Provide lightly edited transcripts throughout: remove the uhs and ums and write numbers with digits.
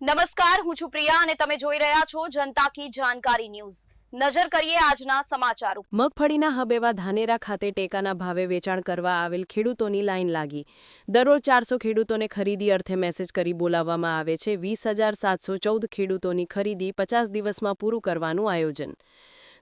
નમસ્કાર, હું છું પ્રિયા અને તમે જોઈ રહ્યા છો જનતા કી જાણકારી ન્યૂઝ। નજર કરીએ આજના સમાચારો। મગફળીના હબ એવા ધાનેરા ખાતે ટેકાના ભાવે વેચાણ કરવા આવેલ ખેડૂતોની લાઈન લાગી। દરરોજ 400 ખેડૂતોને ખરીદી અર્થે મેસેજ કરી બોલાવવામાં આવે છે। 20,714 ખેડૂતોની ખરીદી 50 દિવસમાં પૂરું કરવાનું આયોજન।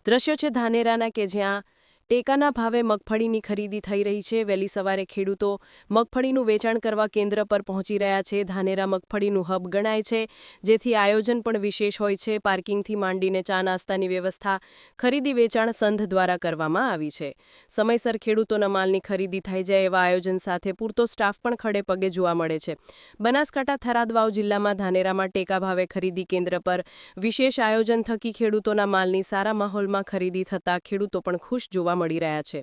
દ્રશ્યો છે ધાનેરાના કે જ્યાં ટેકાના ભાવે મગફળીની ખરીદી થઈ રહી છે। વહેલી સવારે ખેડૂતો મગફળીનું વેચાણ કરવા કેન્દ્ર પર પહોંચી રહ્યા છે। ધાનેરા મગફળીનું હબ ગણાય છે, જેથી આયોજન પણ વિશેષ હોય છે। પાર્કિંગથી માંડીને ચા નાસ્તાની વ્યવસ્થા ખરીદી વેચાણ સંઘ દ્વારા કરવામાં આવી છે। સમયસર ખેડૂતોના માલની ખરીદી થઈ જાય એવા આયોજન સાથે પૂરતો સ્ટાફ પણ ખડે પગે જોવા મળે છે। બનાસકાંઠા થરાદ વાવ જિલ્લામાં ધાનેરામાં ટેકા ભાવે ખરીદી કેન્દ્ર પર વિશેષ આયોજન થકી ખેડૂતોના માલની સારા માહોલમાં ખરીદી થતાં ખેડૂતો પણ ખુશ જોવા મળી રહ્યા છે।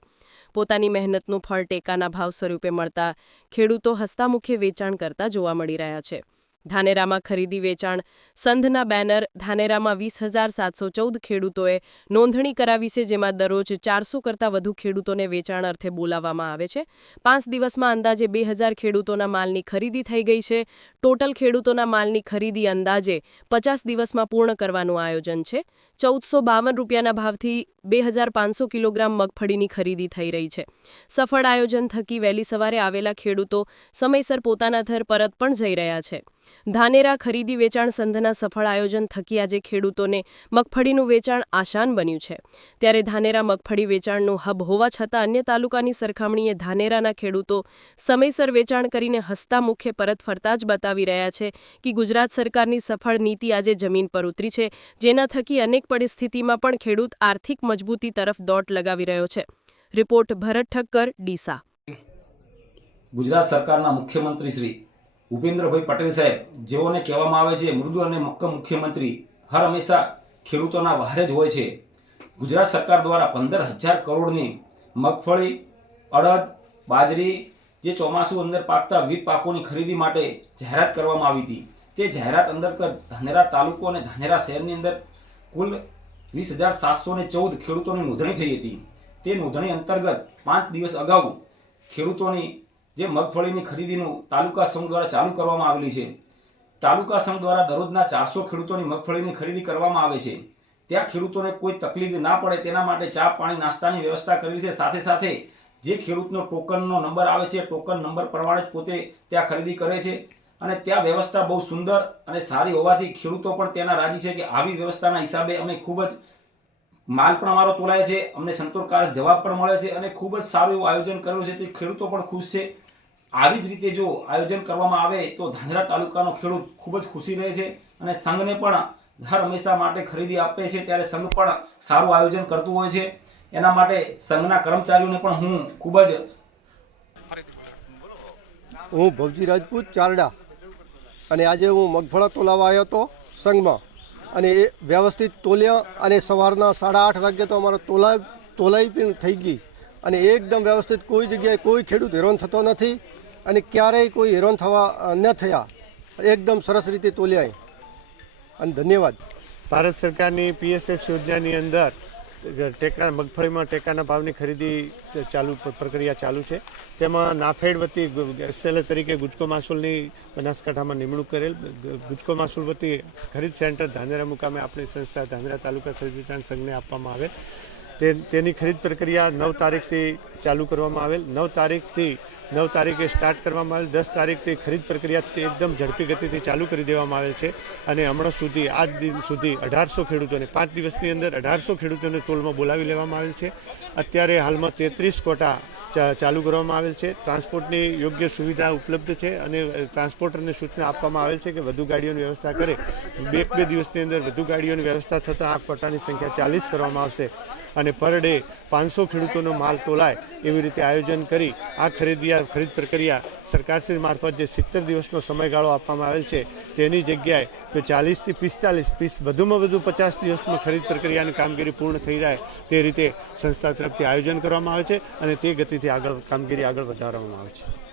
પોતાની મહેનતનું ફળ ટેકાના ભાવ સ્વરૂપે મળતા ખેડૂતો હસતામુખે વેચાણ કરતા જોવા મળી રહ્યા છે। ધાનેરામાં ખરીદી વેચાણ સંઘના બેનર ધાનેરામાં 20,714 ખેડૂતોએ નોંધણી કરાવી છે, જેમાં દરરોજ 400 કરતાં વધુ ખેડૂતોને વેચાણ અર્થે બોલાવવામાં આવે છે। 5 દિવસમાં અંદાજે 2,000 ખેડૂતોના માલની ખરીદી થઈ ગઈ છે। ટોટલ ખેડૂતોના માલની ખરીદી અંદાજે 50 દિવસમાં પૂર્ણ કરવાનું આયોજન છે। 1,452 રૂપિયાના ભાવથી 2,500 કિલોગ્રામ મગફળીની ખરીદી થઈ રહી છે। સફળ આયોજન થકી વહેલી સવારે આવેલા ખેડૂતો સમયસર પોતાના ઘર પરત પણ જઈ રહ્યા છે। ધાનેરા ખરીદી વેચાણ સંઘના સફળ આયોજન થકી આજે ખેડૂતોને મગફળીનું વેચાણ આસાન બન્યું છે। ત્યારે ધાનેરા મગફળી વેચાણનું હબ હોવા છતાં અન્ય તાલુકાની સરખામણીએ ધાનેરાના ખેડૂતો સમયસર વેચાણ કરીને હસતા મુખે પરત ફરતા જ બતાવી રહ્યા છે કે ગુજરાત સરકારની સફળ નીતિ આજે જમીન પર ઉતરી છે, જેના થકી અનેક પરિસ્થિતિમાં પણ ખેડૂત આર્થિક મજબૂતી તરફ દોટ લગાવી રહ્યો છે। રિપોર્ટ ભરત ઠક્કર, ડીસા। ગુજરાત સરકારના મુખ્યમંત્રી શ્રી ભૂપેન્દ્રભાઈ પટેલ સાહેબ, જેઓને કહેવામાં આવે છે મૃદુ અને મક્કમ મુખ્યમંત્રી, હર હંમેશા ખેડૂતોના વહારે જ હોય છે। ગુજરાત સરકાર દ્વારા 15,000 કરોડની મગફળી, અડદ, બાજરી જે ચોમાસું અંદર પાકતા વિવિધ પાકોની ખરીદી માટે જાહેરાત કરવામાં આવી હતી। તે જાહેરાત અંતર્ગત ધાનેરા તાલુકો અને ધાનેરા શહેરની અંદર કુલ 20,714 ખેડૂતોની નોંધણી થઈ હતી। તે નોંધણી અંતર્ગત 5 દિવસ અગાઉ ખેડૂતોની જે મગફળીની ખરીદીનું તાલુકા સંઘ દ્વારા ચાલુ કરવામાં આવેલી છે। તાલુકા સંઘ દ્વારા દરરોજના 400 ખેડૂતોની મગફળીની ખરીદી કરવામાં આવે છે। ત્યાં ખેડૂતોને કોઈ તકલીફ ના પડે તેના માટે ચા પાણી નાસ્તાની વ્યવસ્થા કરેલી છે। સાથે સાથે જે ખેડૂતનો ટોકનનો નંબર આવે છે, ટોકન નંબર પ્રમાણે જ પોતે ત્યાં ખરીદી કરે છે અને ત્યાં વ્યવસ્થા બહુ સુંદર અને સારી હોવાથી ખેડૂતો પણ તેના રાજી છે કે આવી વ્યવસ્થાના હિસાબે અમે ખૂબ જ માલ પણ અમારો તોલાય છે, અમને સંતોષકારક જવાબ પણ મળે છે અને ખૂબ જ સારું એવું આયોજન કરેલું છે, તે ખેડૂતો પણ ખુશ છે। આવી જ રીતે જો આયોજન કરવામાં આવે તો ધાનેરા તાલુકાનો ખેડૂત ખૂબ જ ખુશી રહે છે અને સંઘને પણ હર હંમેશા માટે ખરીદી આપે છે, ત્યારે સંઘ પણ સારું આયોજન કરતું હોય છે। એના માટે સંઘના કર્મચારીઓને પણ હું ખૂબ જ હું ભવજી રાજપૂત ચારડા અને આજે હું મગફળા તોલાવા આવ્યો હતો સંઘમાં અને એ વ્યવસ્થિત તોલ્યા અને સવારના 8:30 વાગ્યે તો અમારો તોલાઈ પણ થઈ ગઈ અને એકદમ વ્યવસ્થિત, કોઈ જગ્યાએ કોઈ ખેડૂત હેરાન થતો નથી અને ક્યારેય કોઈ હેરાન થવા ન થયા। એકદમ સરસ રીતે તોલ્યા અને ધન્યવાદ। ભારત સરકારની PSS યોજનાની અંદર મગફળીમાં ટેકાના ભાવની ખરીદી પ્રક્રિયા ચાલુ છે। તેમાં નાફેડ વતી SLA તરીકે ગુજકો માસૂલની બનાસકાંઠામાં નિમણૂક કરેલ। ગુજકો માસૂલ વતી ખરીદ સેન્ટર ધાનેરા મુકામે આપણી સંસ્થા ધાનેરા તાલુકા ખરીદ વેચાણ સંઘને આપવામાં આવેલ। તેની ખરીદ પ્રક્રિયા 9 તારીખથી ચાલુ કરવામાં આવેલ। 9 તારીખે સ્ટાર્ટ કરવામાં આવેલ। 10 તારીખથી ખરીદ પ્રક્રિયા એકદમ ઝડપી ગતિથી ચાલુ કરી દેવામાં આવેલ છે અને હમણાં સુધી આજ દિન સુધી 1800 ખેડૂતોને 5 દિવસની અંદર 1800 ખેડૂતોને તોલમાં બોલાવી લેવામાં આવેલ છે। અત્યારે હાલમાં 33 કોટા ચાલુ કરવામાં આવેલ છે। ટ્રાન્સપોર્ટની યોગ્ય સુવિધા ઉપલબ્ધ છે અને ટ્રાન્સપોર્ટરને સૂચના આપવામાં આવેલ છે કે વધુ ગાડીઓની વ્યવસ્થા કરે। 2 દિવસની અંદર વધુ ગાડીઓની વ્યવસ્થા થતાં આ કોટાની સંખ્યા 40 કરવામાં આવશે અને પર ડે 500 ખેડૂતોનો માલ તોલાય એવી રીતે આયોજન કરી આ ખરીદ પ્રક્રિયા સરકારશ્રી મારફત જે 70 દિવસનો સમયગાળો આપવામાં આવેલ છે તેની જગ્યાએ તો 40 થી 45 વધુમાં વધુ 50 દિવસમાં ખરીદ પ્રક્રિયાની કામગીરી પૂર્ણ થઈ જાય તે રીતે સંસ્થા તરફથી આયોજન કરવામાં આવે છે અને તે ગતિથી કામગીરી આગળ વધારવામાં આવે છે।